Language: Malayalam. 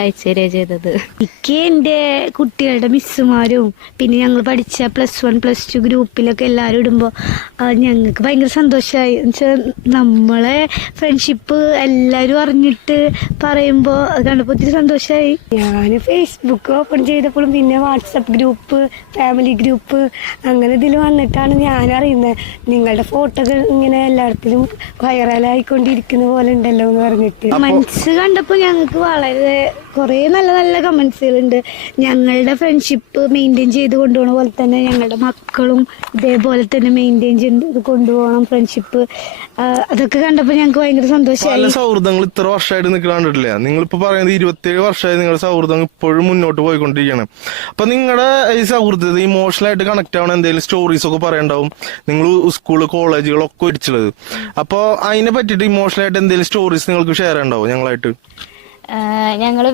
അയച്ചുതരിക ചെയ്തത്. എനിക്ക് എന്റെ കുട്ടികളുടെ മിസ്സുമാരും പിന്നെ ഞങ്ങൾ പഠിച്ച +1 +2 ഗ്രൂപ്പിലൊക്കെ എല്ലാവരും ഇടുമ്പോൾ ഞങ്ങൾക്ക് ഭയങ്കര സന്തോഷമായി. എന്നുവെച്ചാൽ നമ്മളെ ഫ്രണ്ട്ഷിപ്പ് എല്ലാവരും അറിഞ്ഞിട്ട് പറയുമ്പോൾ അത് കണ്ടപ്പോൾ ഒത്തിരി സന്തോഷമായി. ഞാൻ ഫേസ്ബുക്ക് ഓപ്പൺ ചെയ്തപ്പോഴും പിന്നെ വാട്സപ്പ് ഗ്രൂപ്പ്, ഫാമിലി ഗ്രൂപ്പ് അങ്ങനെ ഇതിൽ വന്നിട്ടാണ് ഞാൻ അറിയുന്നത് നിങ്ങളുടെ ഫോട്ടോകൾ ഇങ്ങനെ എല്ലായിടത്തിലും വൈറലായിക്കൊണ്ടിരിക്കുന്ന പോലെ ഉണ്ടല്ലോ എന്ന് പറഞ്ഞിട്ട്. കമന്റ്സ് കണ്ടപ്പോൾ ഞങ്ങൾക്ക് വളരെ കുറേ നല്ല നല്ല കമന്റ്സുകളുണ്ട്. ഞങ്ങളുടെ ഫ്രണ്ട്ഷിപ്പ് മെയിൻറ്റെയിൻ ചെയ്ത് കൊണ്ടുപോകണ പോലെ തന്നെ ഞങ്ങളുടെ മക്കളും ഇതേപോലെ തന്നെ മെയിൻറ്റെയിൻ ചെയ്ത് കൊണ്ടുപോകണം ഫ്രണ്ട്ഷിപ്പ്. അതൊക്കെ കണ്ടപ്പോൾ ഞങ്ങൾക്ക് ഭയങ്കര സന്തോഷമായി. സൗഹൃദങ്ങൾ ഇത്ര വർഷമായിട്ട് നിൽക്കാണ്ടിട്ടില്ല. നിങ്ങളിപ്പോ പറയുന്നത് 27 വർഷമായി നിങ്ങളുടെ സൗഹൃദം ഇപ്പോഴും മുന്നോട്ട് പോയിക്കൊണ്ടിരിക്കുകയാണ്. അപ്പൊ നിങ്ങളുടെ ഈ സൗഹൃദത്തിൽ ഇമോഷണലായിട്ട് കണക്ട് ആവണ എന്തെങ്കിലും സ്റ്റോറീസ് ഒക്കെ പറയണ്ടാവും. നിങ്ങൾ സ്കൂള് കോളേജുകളൊക്കെ ഇടിച്ചുള്ളത്. അപ്പൊ അതിനെ പറ്റിയിട്ട് ഇമോഷണലായിട്ട് എന്തെങ്കിലും സ്റ്റോറീസ് നിങ്ങൾക്ക് ഷെയർ ഉണ്ടാവും ഞങ്ങളായിട്ട്? ഞങ്ങൾ